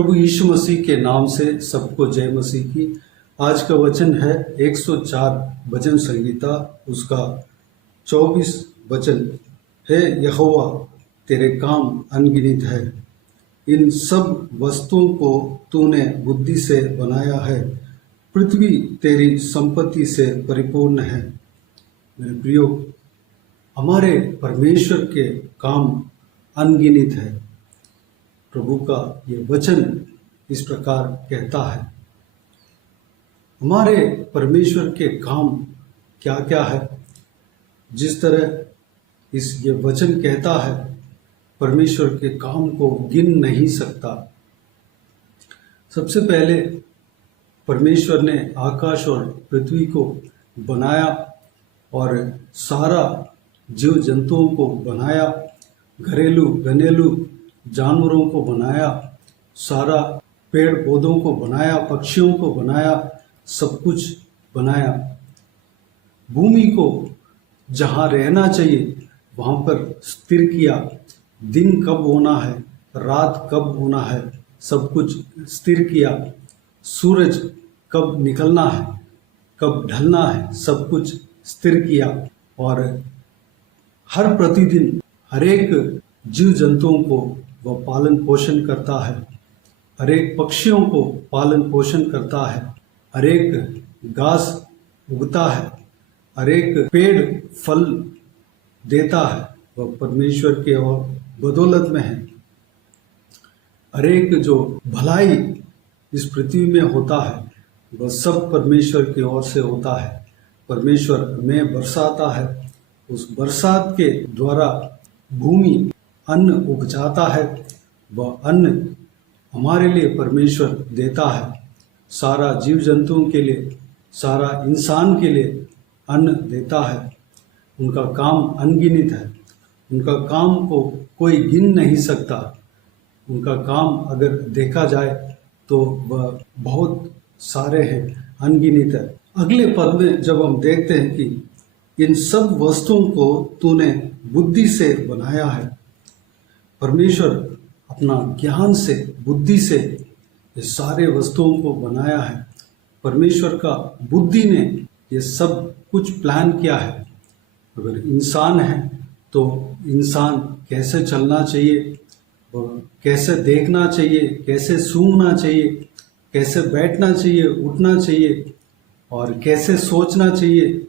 प्रभु यीशु मसीह के नाम से सबको जय मसीह की। आज का वचन है 104 भजन संगीता उसका 24 वचन है। यहोवा तेरे काम अनगिनत है, इन सब वस्तुओं को तूने बुद्धि से बनाया है, पृथ्वी तेरी संपत्ति से परिपूर्ण है। मेरे प्रियो, हमारे परमेश्वर के काम अनगिनत है। प्रभु का ये वचन इस प्रकार कहता है। हमारे परमेश्वर के काम क्या क्या है, जिस तरह ये वचन कहता है, परमेश्वर के काम को गिन नहीं सकता। सबसे पहले परमेश्वर ने आकाश और पृथ्वी को बनाया और सारा जीव जंतुओं को बनाया, घरेलू घरेलू जानवरों को बनाया, सारा पेड़ पौधों को बनाया, पक्षियों को बनाया, सब कुछ बनाया। भूमि को जहाँ रहना चाहिए वहाँ पर स्थिर किया। दिन कब होना है, रात कब होना है, सब कुछ स्थिर किया। सूरज कब निकलना है, कब ढलना है, सब कुछ स्थिर किया। और हर प्रतिदिन हर एक जीव जंतुओं को वह पालन पोषण करता है, हर एक पक्षियों को पालन पोषण करता है, हर एक घास उगता है, हर एक पेड़ फल देता है, वह परमेश्वर के और बदौलत में है। हर एक जो भलाई इस पृथ्वी में होता है वह सब परमेश्वर की ओर से होता है। परमेश्वर में बरसाता है, उस बरसात के द्वारा भूमि अन्न उपजाता है, वह अन्न हमारे लिए परमेश्वर देता है। सारा जीव जंतुओं के लिए, सारा इंसान के लिए अन्न देता है। उनका काम अनगिनत है, उनका काम को कोई गिन नहीं सकता। उनका काम अगर देखा जाए तो वह बहुत सारे हैं, अनगिनत है। अगले पद में जब हम देखते हैं कि इन सब वस्तुओं को तूने बुद्धि से बनाया है, परमेश्वर अपना ज्ञान से, बुद्धि से ये सारे वस्तुओं को बनाया है। परमेश्वर का बुद्धि ने ये सब कुछ प्लान किया है। अगर इंसान है तो इंसान कैसे चलना चाहिए, कैसे देखना चाहिए, कैसे सूंघना चाहिए, कैसे बैठना चाहिए, उठना चाहिए और कैसे सोचना चाहिए,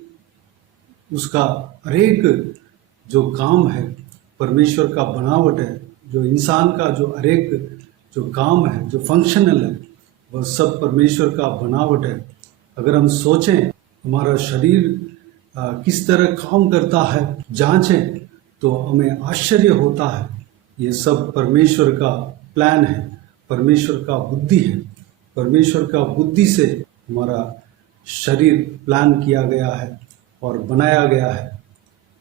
उसका हर एक जो काम है परमेश्वर का बनावट है। जो इंसान का जो हर एक जो काम है, जो फंक्शनल है, वह सब परमेश्वर का बनावट है। अगर हम सोचें हमारा शरीर किस तरह काम करता है, जांचें, तो हमें आश्चर्य होता है। ये सब परमेश्वर का प्लान है, परमेश्वर का बुद्धि है। परमेश्वर का बुद्धि से हमारा शरीर प्लान किया गया है और बनाया गया है।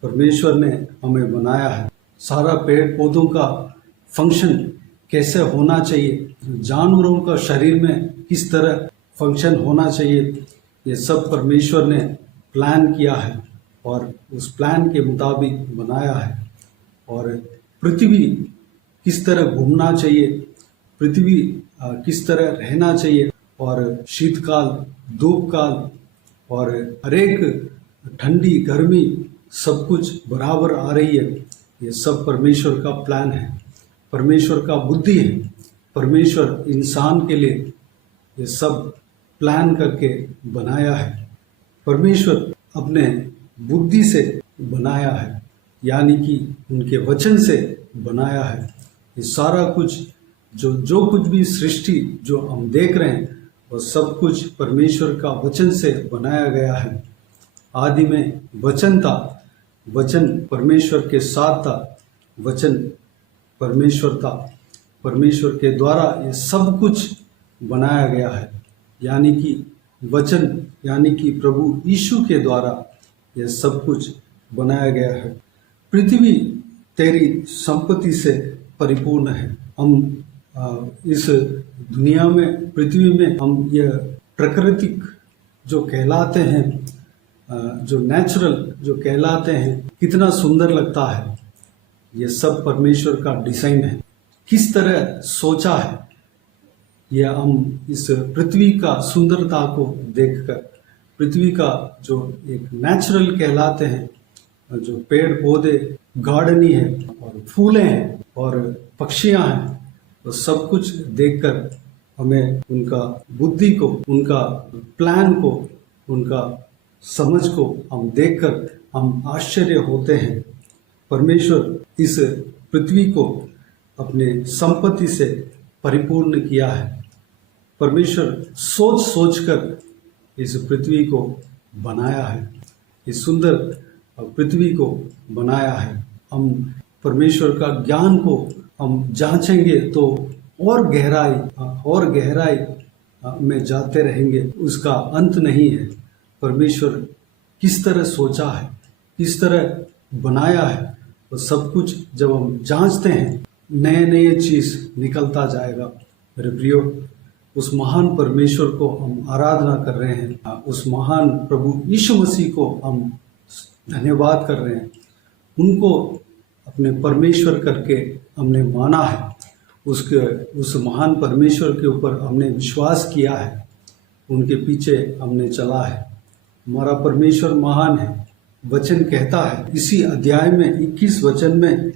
परमेश्वर ने हमें बनाया है। सारा पेड़ पौधों का फंक्शन कैसे होना चाहिए, जानवरों का शरीर में किस तरह फंक्शन होना चाहिए, ये सब परमेश्वर ने प्लान किया है और उस प्लान के मुताबिक बनाया है। और पृथ्वी किस तरह घूमना चाहिए, पृथ्वी किस तरह रहना चाहिए, और शीतकाल, धूपकाल और हर एक ठंडी गर्मी सब कुछ बराबर आ रही है, ये सब परमेश्वर का प्लान है, परमेश्वर का बुद्धि है। परमेश्वर इंसान के लिए ये सब प्लान करके बनाया है। परमेश्वर अपने बुद्धि से बनाया है, यानी कि उनके वचन से बनाया है। ये सारा कुछ जो कुछ भी सृष्टि जो हम देख रहे हैं वह सब कुछ परमेश्वर का वचन से बनाया गया है। आदि में वचन था, वचन परमेश्वर के साथ था, वचन परमेश्वर था। परमेश्वर के द्वारा ये सब कुछ बनाया गया है, यानी कि वचन, यानी कि प्रभु यीशु के द्वारा ये सब कुछ बनाया गया है। पृथ्वी तेरी संपत्ति से परिपूर्ण है। हम इस दुनिया में, पृथ्वी में हम ये प्राकृतिक जो कहलाते हैं, जो नेचुरल जो कहलाते हैं, कितना सुंदर लगता है। ये सब परमेश्वर का डिजाइन है। किस तरह सोचा है, या हम इस पृथ्वी का सुंदरता को देखकर, पृथ्वी का जो एक नेचुरल कहलाते हैं, जो पेड़ पौधे गार्डनी है और फूलें हैं और पक्षियां हैं, तो सब कुछ देखकर हमें उनका बुद्धि को, उनका प्लान को, उनका समझ को हम देखकर हम आश्चर्य होते हैं। परमेश्वर इस पृथ्वी को अपने संपत्ति से परिपूर्ण किया है। परमेश्वर सोच सोचकर इस पृथ्वी को बनाया है, इस सुंदर पृथ्वी को बनाया है। हम परमेश्वर का ज्ञान को हम जांचेंगे तो और गहराई में जाते रहेंगे, उसका अंत नहीं है। परमेश्वर किस तरह सोचा है, किस तरह बनाया है, तो सब कुछ जब हम जांचते हैं नए नए चीज निकलता जाएगा। मेरे प्रियो, उस महान परमेश्वर को हम आराधना कर रहे हैं, उस महान प्रभु यीशु मसीह को हम धन्यवाद कर रहे हैं। उनको अपने परमेश्वर करके हमने माना है, उस महान परमेश्वर के ऊपर हमने विश्वास किया है, उनके पीछे हमने चला है। हमारा परमेश्वर महान है। वचन कहता है इसी अध्याय में 21 वचन में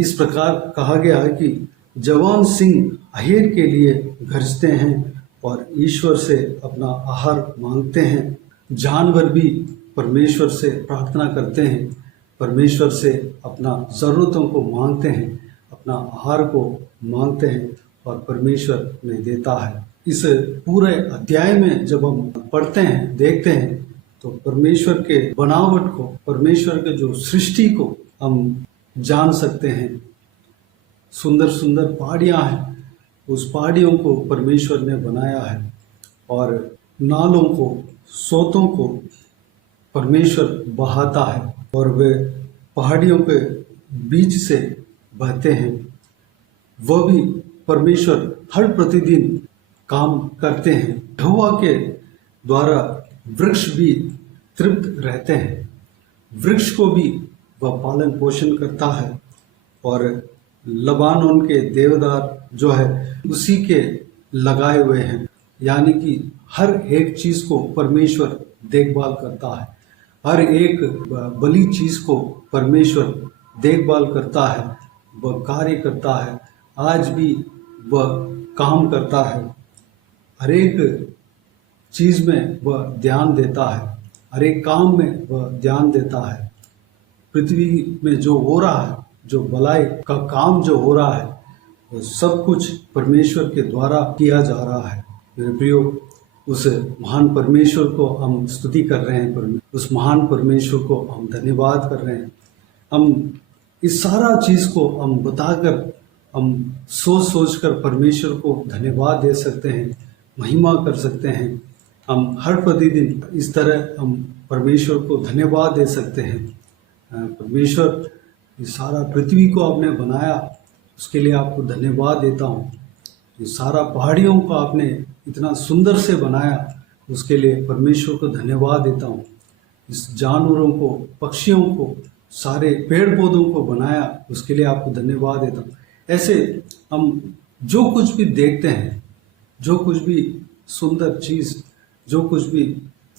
इस प्रकार कहा गया है कि जवान सिंह अहेर के लिए गरजते हैं और ईश्वर से अपना आहार मांगते हैं। जानवर भी परमेश्वर से प्रार्थना करते हैं, परमेश्वर से अपना ज़रूरतों को मांगते हैं, अपना आहार को मांगते हैं और परमेश्वर उन्हें देता है। इस पूरे अध्याय में जब हम पढ़ते हैं, देखते हैं, तो परमेश्वर के बनावट को, परमेश्वर के जो सृष्टि को हम जान सकते हैं। सुंदर सुंदर पहाड़ियाँ हैं, उस पहाड़ियों को परमेश्वर ने बनाया है और नालों को, सोतों को परमेश्वर बहाता है और वे पहाड़ियों के बीच से बहते हैं। वह भी परमेश्वर हर प्रतिदिन काम करते हैं। यहोवा के द्वारा वृक्ष भी तृप्त रहते हैं, वृक्ष को भी वह पालन पोषण करता है और लबानोन के देवदार जो है उसी के लगाए हुए हैं। यानी कि हर एक चीज को परमेश्वर देखभाल करता है, हर एक बली चीज को परमेश्वर देखभाल करता है, वह कार्य करता है, आज भी वह काम करता है। हर एक चीज में वह ध्यान देता है, हर एक काम में वह ध्यान देता है। पृथ्वी में जो हो रहा है, जो भलाई का काम जो हो रहा है, वो सब कुछ परमेश्वर के द्वारा किया जा रहा है। मेरे प्रियो, उस महान परमेश्वर को हम स्तुति कर रहे हैं, उस महान परमेश्वर को हम धन्यवाद कर रहे हैं। हम इस सारा चीज को हम बताकर, हम सोच सोच कर परमेश्वर को धन्यवाद दे सकते हैं, महिमा कर सकते हैं। हम हर प्रतिदिन इस तरह हम परमेश्वर को धन्यवाद दे सकते हैं। परमेश्वर ये सारा पृथ्वी को आपने बनाया, उसके लिए आपको धन्यवाद देता हूँ। ये सारा पहाड़ियों को आपने इतना सुंदर से बनाया, उसके लिए परमेश्वर को धन्यवाद देता हूँ। इस जानवरों को, पक्षियों को, सारे पेड़ पौधों को बनाया, उसके लिए आपको धन्यवाद देता हूँ। ऐसे हम जो कुछ भी देखते हैं, जो कुछ भी सुंदर चीज़, जो कुछ भी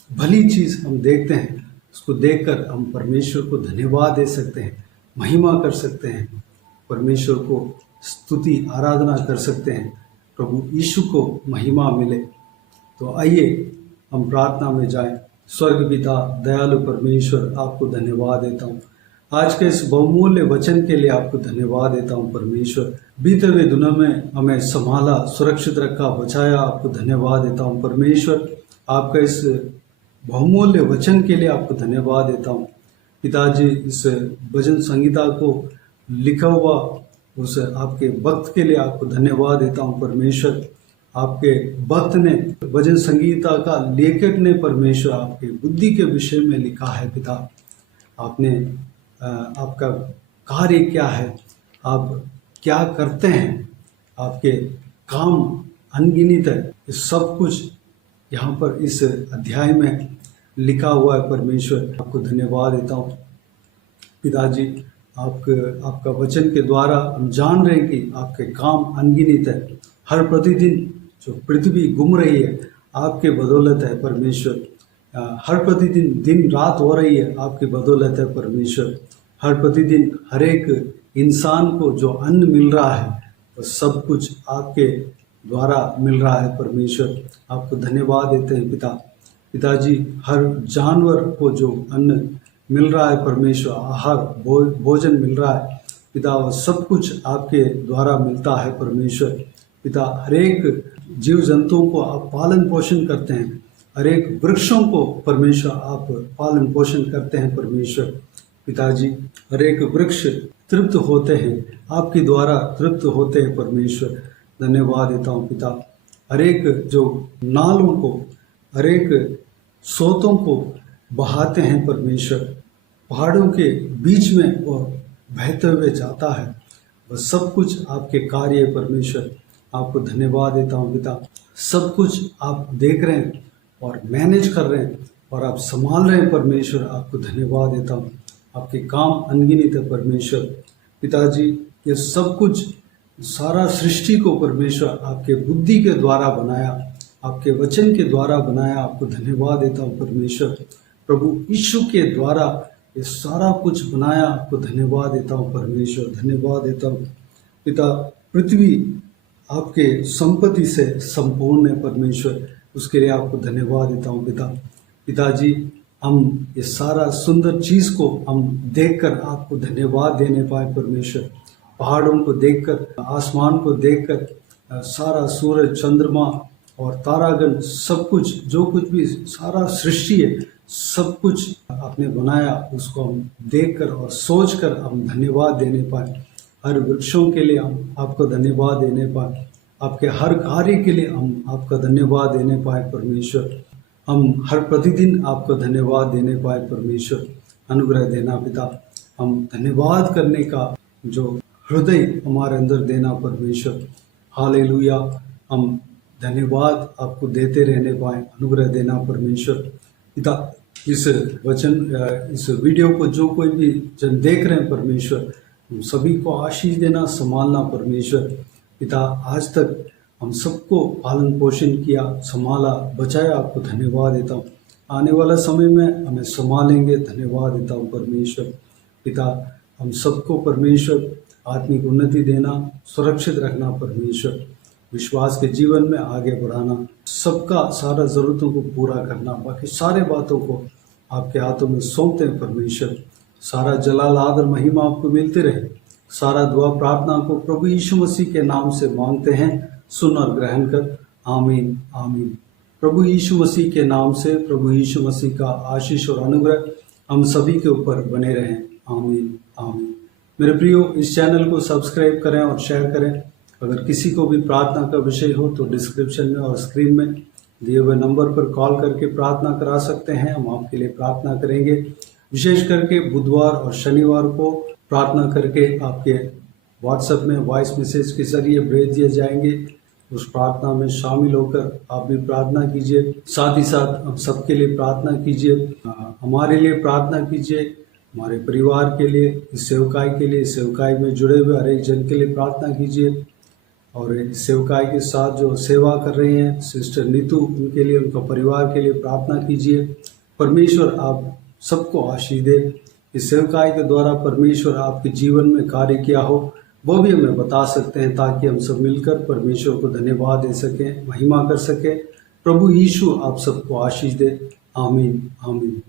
भली चीज़ हम देखते हैं, उसको देखकर हम परमेश्वर को धन्यवाद दे सकते हैं, महिमा कर सकते हैं, परमेश्वर को स्तुति आराधना कर सकते हैं, प्रभु यीशु को महिमा मिले। तो आइए हम प्रार्थना में जाएं। स्वर्ग पिता दयालु परमेश्वर, आपको धन्यवाद देता हूँ। आज के इस बहुमूल्य वचन के लिए आपको धन्यवाद देता हूँ परमेश्वर। बीते हुए दिनों में हमें संभाला, सुरक्षित रखा, बचाया, आपको धन्यवाद देता हूँ परमेश्वर। आपका इस बहुमूल्य वचन के लिए आपको धन्यवाद देता हूँ पिताजी। इस भजन संगीता को लिखा हुआ उस आपके भक्त के लिए आपको धन्यवाद देता हूँ परमेश्वर। आपके भक्त ने, भजन संगीता का लेखक ने परमेश्वर आपके बुद्धि के विषय में लिखा है पिता। आपने आपका कार्य क्या है, आप क्या करते हैं, आपके काम अनगिनत है। इस सब कुछ यहाँ पर इस अध्याय में लिखा हुआ है परमेश्वर। आपको धन्यवाद देता हूँ पिताजी। आपका वचन के द्वारा हम जान रहे हैं कि आपके काम अनगिनत है। हर प्रतिदिन जो पृथ्वी घूम रही है आपके बदौलत है परमेश्वर। हर प्रतिदिन दिन रात हो रही है आपकी बदौलत है परमेश्वर। हर प्रतिदिन हर एक इंसान को जो अन्न मिल रहा है वो सब कुछ आपके द्वारा मिल रहा है परमेश्वर। आपको धन्यवाद देते हैं पिताजी। हर जानवर को जो अन्न मिल रहा है परमेश्वर, आहार भोजन मिल रहा है पिता, वो सब कुछ आपके द्वारा मिलता है परमेश्वर। पिता, हर एक जीव जंतुओं को आप पालन पोषण करते हैं, हर एक वृक्षों को परमेश्वर आप पालन पोषण करते हैं परमेश्वर। पिताजी, हर एक वृक्ष तृप्त होते हैं आपके द्वारा तृप्त होते हैं परमेश्वर। धन्यवाद देता हूँ पिता। हर एक जो नालों को, हर एक स्रोतों को बहाते हैं परमेश्वर, पहाड़ों के बीच में वो बहते हुए जाता है, वह सब कुछ आपके कार्य है परमेश्वर। आपको धन्यवाद देता हूँ पिता। सब कुछ आप देख रहे हैं और मैनेज कर रहे हैं और आप संभाल रहे हैं परमेश्वर। आपको धन्यवाद देता हूँ। आपके काम अनगिनत है परमेश्वर। पिताजी, ये सब कुछ सारा सृष्टि को परमेश्वर आपके बुद्धि के द्वारा बनाया, आपके वचन के द्वारा बनाया। आपको धन्यवाद देता हूँ परमेश्वर। प्रभु यीशु के द्वारा ये सारा कुछ बनाया। आपको धन्यवाद देता हूँ परमेश्वर। धन्यवाद देता हूँ पिता। पृथ्वी आपके संपत्ति से संपूर्ण है परमेश्वर, उसके लिए आपको धन्यवाद देता हूँ पिता। पिताजी, हम ये सारा सुंदर चीज़ को हम देखकर आपको धन्यवाद देने पाए परमेश्वर। पहाड़ों को देखकर, आसमान को देखकर, सारा सूरज चंद्रमा और तारागण, सब कुछ जो कुछ भी सारा सृष्टि है, सब कुछ आपने बनाया, उसको हम देखकर और सोचकर हम धन्यवाद देने पाए। हर वृक्षों के लिए हम आपको धन्यवाद देने पाए, आपके हर कार्य के लिए हम आपका धन्यवाद देने पाए परमेश्वर। हम हर प्रतिदिन आपको धन्यवाद देने पाए परमेश्वर। अनुग्रह देना पिता, हम धन्यवाद करने का जो हृदय हमारे अंदर देना परमेश्वर। हालेलुया। हम धन्यवाद आपको देते रहने पाए, अनुग्रह देना परमेश्वर। पिता, इस वचन, इस वीडियो को जो कोई भी जन देख रहे हैं परमेश्वर, हम सभी को आशीष देना, संभालना परमेश्वर। पिता, आज तक हम सबको पालन पोषण किया, संभाला, बचाया, आपको धन्यवाद देता हूँ। आने वाला समय में हमें संभालेंगे, धन्यवाद देता हूँ परमेश्वर। पिता, हम सबको परमेश्वर आत्मिक उन्नति देना, सुरक्षित रखना परमेश्वर, विश्वास के जीवन में आगे बढ़ाना, सबका सारा ज़रूरतों को पूरा करना, बाकी सारे बातों को आपके हाथों में सौंपते हैं परमेश्वर। सारा जलाल आदर महिमा आपको मिलते रहे। सारा दुआ प्रार्थना को प्रभु यीशु मसीह के नाम से मांगते हैं, सुन और ग्रहण कर। आमीन आमीन। प्रभु यीशु मसीह के नाम से प्रभु यीशु मसीह का आशीष और अनुग्रह हम सभी के ऊपर बने रहें। आमीन आमीन। मेरे प्रियो, इस चैनल को सब्सक्राइब करें और शेयर करें। अगर किसी को भी प्रार्थना का विषय हो तो डिस्क्रिप्शन में और स्क्रीन में दिए हुए नंबर पर कॉल करके प्रार्थना करा सकते हैं। हम आपके लिए प्रार्थना करेंगे। विशेष करके बुधवार और शनिवार को प्रार्थना करके आपके व्हाट्सएप में वॉइस मैसेज के जरिए भेज दिए जाएंगे। उस प्रार्थना में शामिल होकर आप भी प्रार्थना कीजिए। साथ ही साथ हम सबके लिए प्रार्थना कीजिए, हमारे लिए प्रार्थना कीजिए, हमारे परिवार के लिए, इस सेवकाई के लिए, सेवकाई में जुड़े हुए हर एक जन के लिए प्रार्थना कीजिए। और इस सेवकाई के साथ जो सेवा कर रहे हैं सिस्टर नीतू, उनके लिए, उनका परिवार के लिए प्रार्थना कीजिए। परमेश्वर आप सबको आशीष दे। इस सेवकाई के द्वारा परमेश्वर आपके जीवन में कार्य किया हो वो भी हमें बता सकते हैं, ताकि हम सब मिलकर परमेश्वर को धन्यवाद दे सकें, महिमा कर सकें। प्रभु यीशु आप सबको आशीष दे। आमीन आमीन।